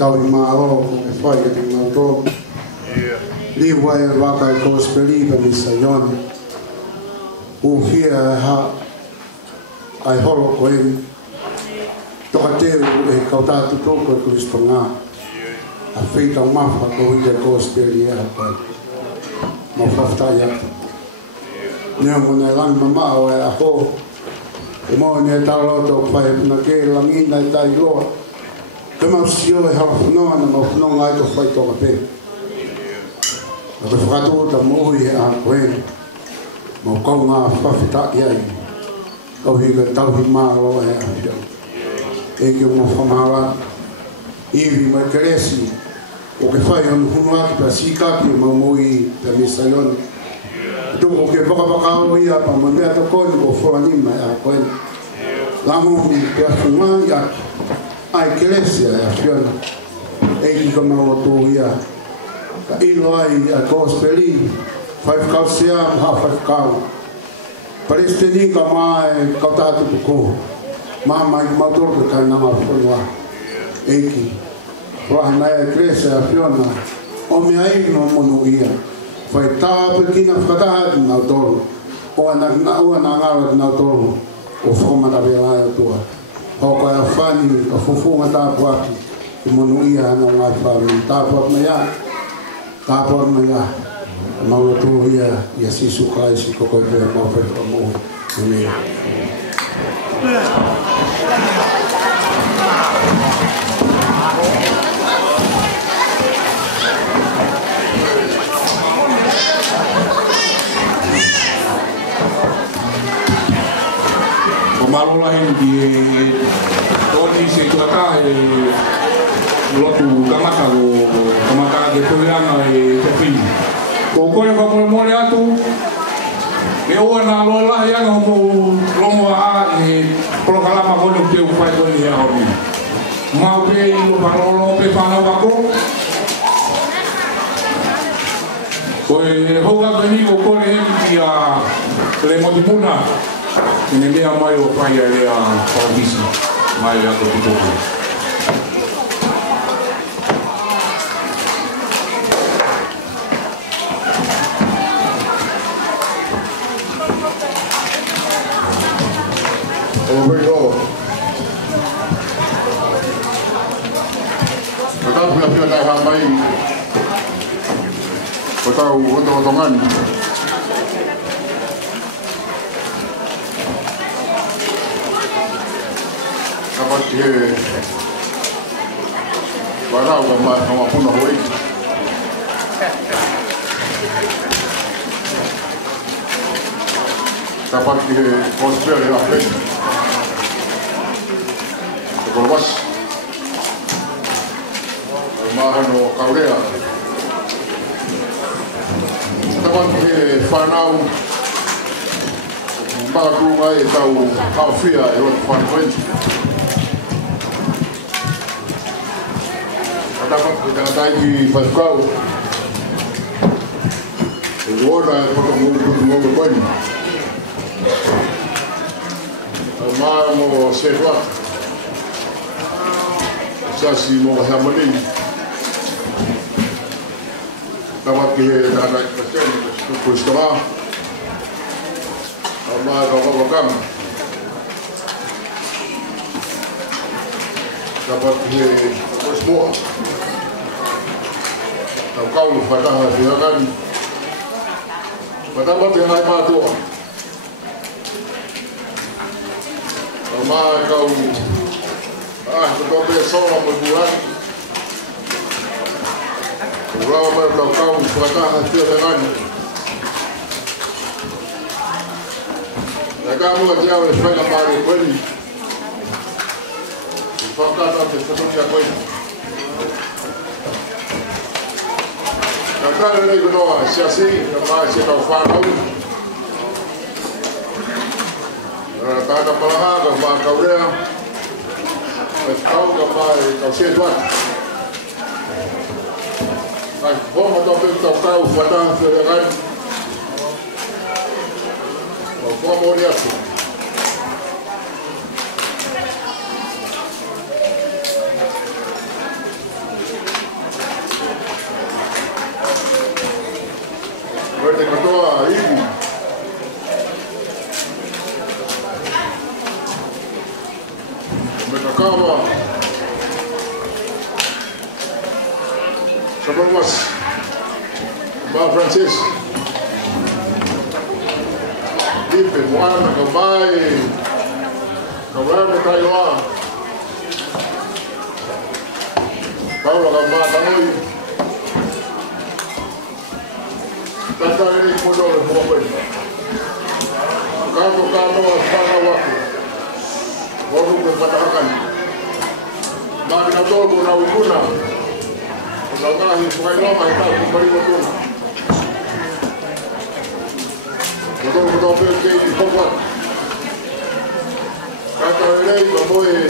tau I mao e whai e te ngauto. Li wai e waka e gospeli pa ni Sayone. Uwhia e ha ai holo ko e toka teo e kautatu toko e Kristo ngā. A whita mafa ko i te gospeli e hapai. Ma whaftai atu. Nea muna e langi mamao e aho. E moa ni e taloto whai e puna ke langina e tai loa. Te mau sio e hawa whanoa na mau whanoa ngai to whai toka pe. A te whakatu ta mohi e a koe. Mau kau ngā whawhita i ai. Kau hika tauhi mālo e a whia. E ki o ngā whamara. Iwi mai keresi. O ke whai anu hunu atu pa sikaki e mau mohi te me Sayone. Tuko ke whakapakao ia pa ma mea to koni o whanima e a koe. Lamo mi te afunga i aki. Ai keresia e a whiana. E ki ka mau atu ia. Ka ilo ai a gospeli. Whaifkau sea ha whaifkau. Palestini ka mai kautatu puko. Mama i matoro ka nama whanua. Eiki. Roa nai a keresia a whiana. O me ai no monu ia. Whai tāpe kina whakataha ki ngau toro. Oa na ngāra ki ngau toro. O whakamata rea ai atua. Hoka a whani, a whufunga tāpu aki. Ki monu ia ana ngai whāmi. Tāpu aki mai a. Tāpu aki mai a. Maua tō ia, ia Sisu Christ, koko e pēr mau whaika mō. Amen. O malola hen ki tōni se tuata e lotu kamata o kamata de Puiana e te whini. Ko kore whakore more atu, e oa nā loa lahi anga homo longo a e prokalama kone te uwhai kone ia hori. Mau pe i lo whanolo pe whanau wako. Ko e hou atu ni ko kore hemi ki a le motimuna. Kene mea mai o whai a lea whakisi. Mai atu ki tōku. Over go. Kata pula tai hambai. Kata otongan. Dapat ke barau sama puna hoi. Dapat ke hospital ya pen. Korwas Mahano Kaurea Taman ke whanau Makatunga e tau hawhia e o whanwentu Taman ke tanatai ki whaikau E ora e whakangongu koini Maa mo sehuat Sasi mo hamani. Dapat ke anak kecil kustoa. Ama kawan-kawan. Dapat ke kustoa. Kau pada silakan. Pada mati naik matu. Ama kau betul besok berbulan. Berapa berkau suaka hasil dengan. Kamu kerja oleh sebagai pari peri. Suaka tak sesuatu kau. Kata dari kedua siasi masih kau faham. Tanda pelanggan kau kau dia. Kau kembali kau sesuatu. Kau mahu kau pada serangan. Kau mau lihat. pete katoa hivi. Metakawa. Sabar mas. Ba Francis. Lipe mwana kabai. Kabai Taiwan. Paula kabai tanoi. Tata ini modal semua pun. Kalau sana waktu. Baru berpatahkan. Mari kita tahu guna guna. Kalau ini bukan lama kita kembali betul. Betul pergi di pokok. Kata ini boleh.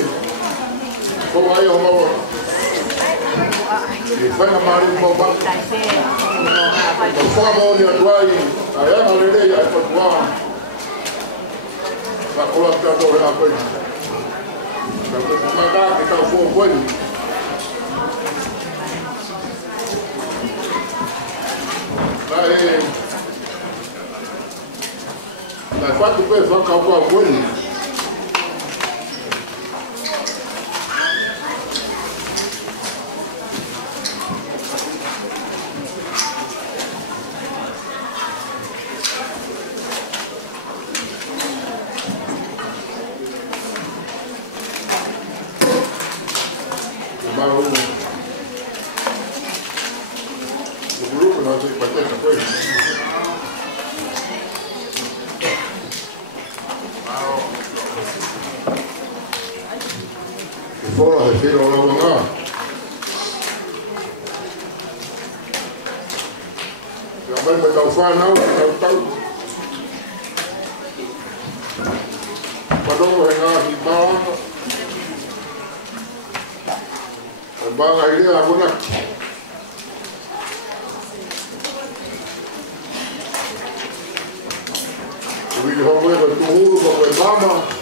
Pokok ayah mau. Fanya mari mau bak. Pokok mau dia tuai. Ayah kalau ini ayah tua. Kalau kita tahu apa ini. Tapi maka kita fokus. Baik. Dapat tu pun kau buat pun. Fora, refiro ao longo lá. Também me dá o fã, não, tal. Quando eu rengar de barra, a barra aí é a boneca. O vídeo vai ver o tudo, vai ver mama.